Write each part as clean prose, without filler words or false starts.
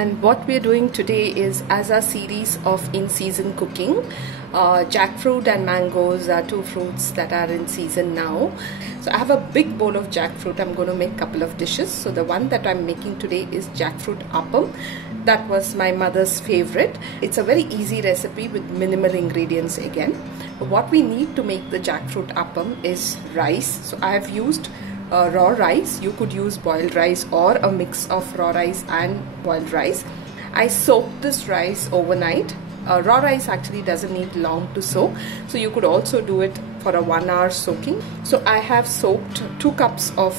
and what we're doing today is, as our series of in-season cooking, jackfruit and mangoes are two fruits that are in season now. So I have a big bowl of jackfruit. I'm going to make a couple of dishes. So the one that I'm making today is jackfruit appam. That was my mother's favorite. It's a very easy recipe with minimal ingredients again. But what we need to make the jackfruit appam is rice. So I have used raw rice. You could use boiled rice or a mix of raw rice and boiled rice. I soaked this rice overnight. Raw rice actually doesn't need long to soak, so you could also do it for a 1 hour soaking. So I have soaked 2 cups of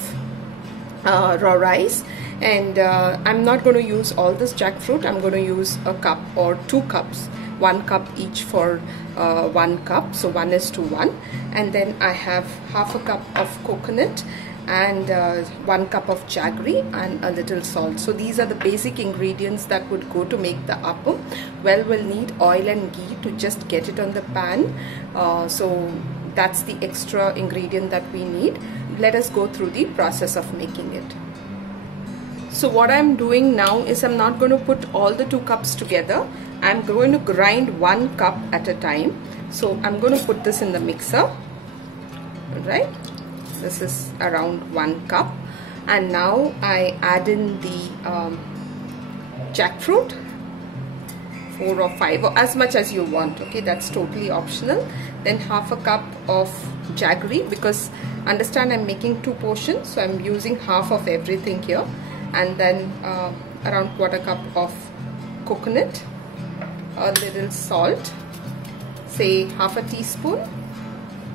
raw rice, and I'm not going to use all this jackfruit. I'm going to use a cup or 2 cups, 1 cup each for 1 cup, so 1:1. And then I have half a cup of coconut and 1 cup of jaggery and a little salt. So these are the basic ingredients that would go to make the appam. Well, we'll need oil and ghee to just get it on the pan. So that's the extra ingredient that we need. Let us go through the process of making it. So what I'm doing now is I'm not going to put all the 2 cups together. I'm going to grind 1 cup at a time. So I'm going to put this in the mixer. Alright. This is around 1 cup, and now I add in the jackfruit, 4 or 5 or as much as you want. Okay, that's totally optional. Then half a cup of jaggery, because understand I'm making 2 portions, so I'm using half of everything here. And then around 1/4 cup of coconut, a little salt, say half a teaspoon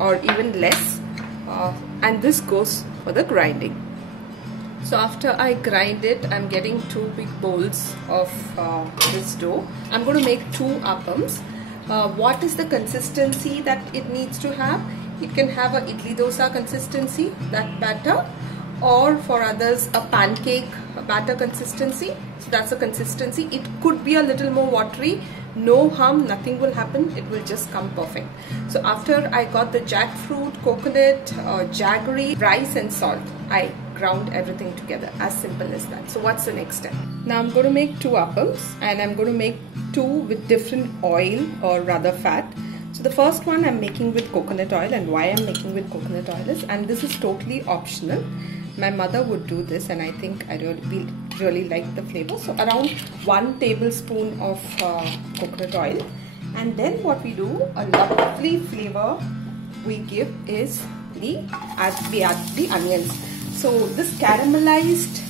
or even less. And this goes for the grinding. So after I grind it, I'm getting 2 big bowls of this dough. I'm going to make 2 appams. What is the consistency that it needs to have? It can have a idli dosa consistency, that batter, or for others a pancake batter consistency. So that's the consistency. It could be a little more watery. No harm, nothing will happen, it will just come perfect. So after I got the jackfruit, coconut, jaggery, rice and salt, I ground everything together. As simple as that. So what's the next step? Now I'm going to make 2 appams, and I'm going to make 2 with different oil, or rather fat. So the first one I'm making with coconut oil, and why I'm making with coconut oil is, and this is totally optional, my mother would do this and I think I really like the flavor. So around 1 tablespoon of coconut oil, and then what we do, a lovely flavor we give is we add the onions. So this caramelized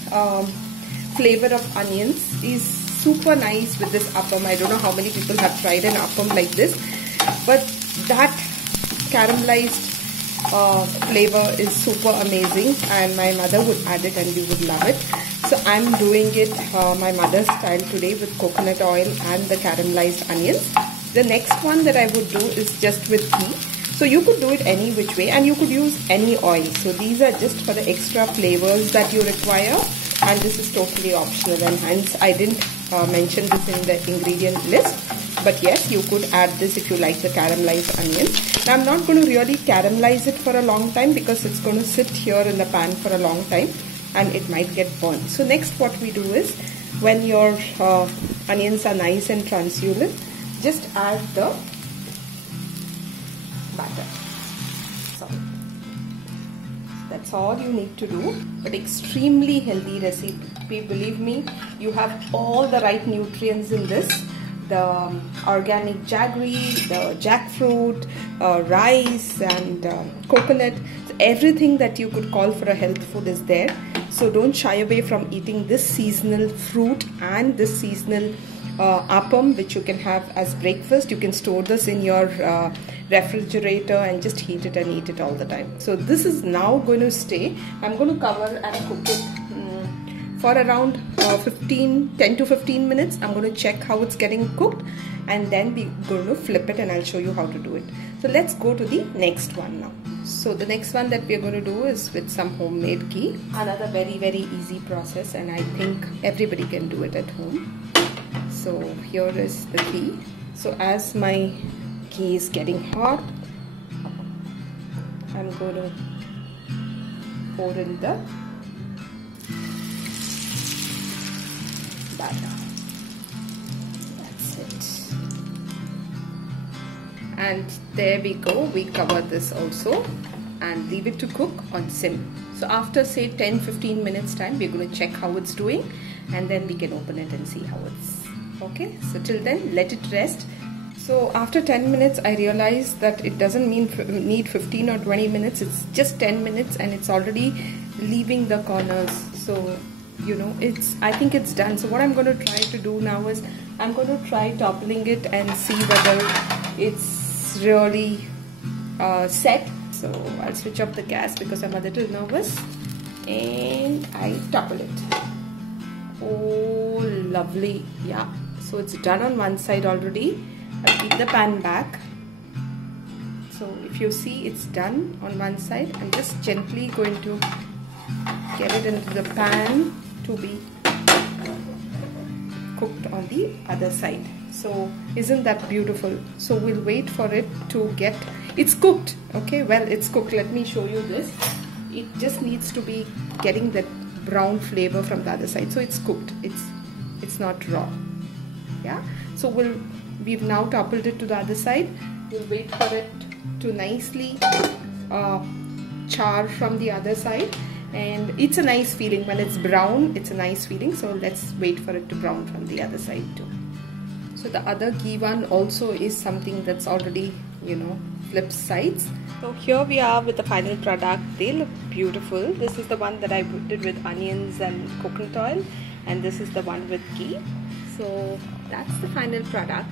flavor of onions is super nice with this appam. I don't know how many people have tried an appam like this, but that caramelized flavor is super amazing, and my mother would add it and we would love it. So I'm doing it my mother's style today with coconut oil and the caramelized onions. The next one that I would do is just with ghee. So you could do it any which way, and you could use any oil. So these are just for the extra flavors that you require, and this is totally optional, and hence I didn't mention this in the ingredient list. But yes, you could add this if you like the caramelized onion. Now I'm not going to really caramelize it for a long time, because it's going to sit here in the pan for a long time and it might get burnt. So next what we do is, when your onions are nice and translucent, just add the batter. So that's all you need to do, but extremely healthy recipe. Believe me, you have all the right nutrients in this. The organic jaggery, the jackfruit, rice and coconut, so everything that you could call for a health food is there. So don't shy away from eating this seasonal fruit and this seasonal appam, which you can have as breakfast. You can store this in your refrigerator and just heat it and eat it all the time. So this is now going to stay. I'm going to cover and cook it for around 10 to 15 minutes. I'm going to check how it's getting cooked, and then we're going to flip it and I'll show you how to do it. So let's go to the next one now. So the next one that we're going to do is with some homemade ghee. Another very easy process, and I think everybody can do it at home. So here is the ghee. So as my ghee is getting hot, I'm going to pour in the batter. That's it. And there we go. We cover this also and leave it to cook on sim. So after say 10-15 minutes time, we're going to check how it's doing, and then we can open it and see how it's okay. So till then, let it rest. So after 10 minutes, I realized that it doesn't need 15 or 20 minutes. It's just 10 minutes and it's already leaving the corners. So, you know, I think it's done. So what I'm going to try to do now is I'm going to try toppling it and see whether it's really set. So I'll switch off the gas because I'm a little nervous, and I topple it. Oh, lovely. Yeah, so it's done on one side already. I'll keep the pan back. So if you see, it's done on one side. I'm just gently going to get it into the pan to be cooked on the other side. So isn't that beautiful? So we'll wait for it to get, it's cooked. Okay, well, it's cooked. Let me show you this. It just needs to be getting that brown flavor from the other side. So it's cooked. It's not raw. Yeah. So we've now toppled it to the other side. We'll wait for it to nicely char from the other side. And it's a nice feeling when it's brown. It's a nice feeling. So let's wait for it to brown from the other side too. So the other ghee one also is something that's already, you know, flipped sides. So here we are with the final product. They look beautiful. This is the one that I did with onions and coconut oil, and this is the one with ghee. So that's the final product.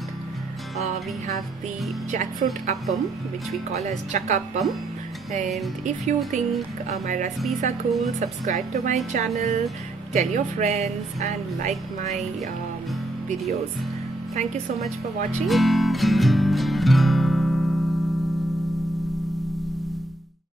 We have the jackfruit appam, which we call as chakappam. And if you think my recipes are cool, subscribe to my channel, tell your friends, and like my videos. Thank you so much for watching.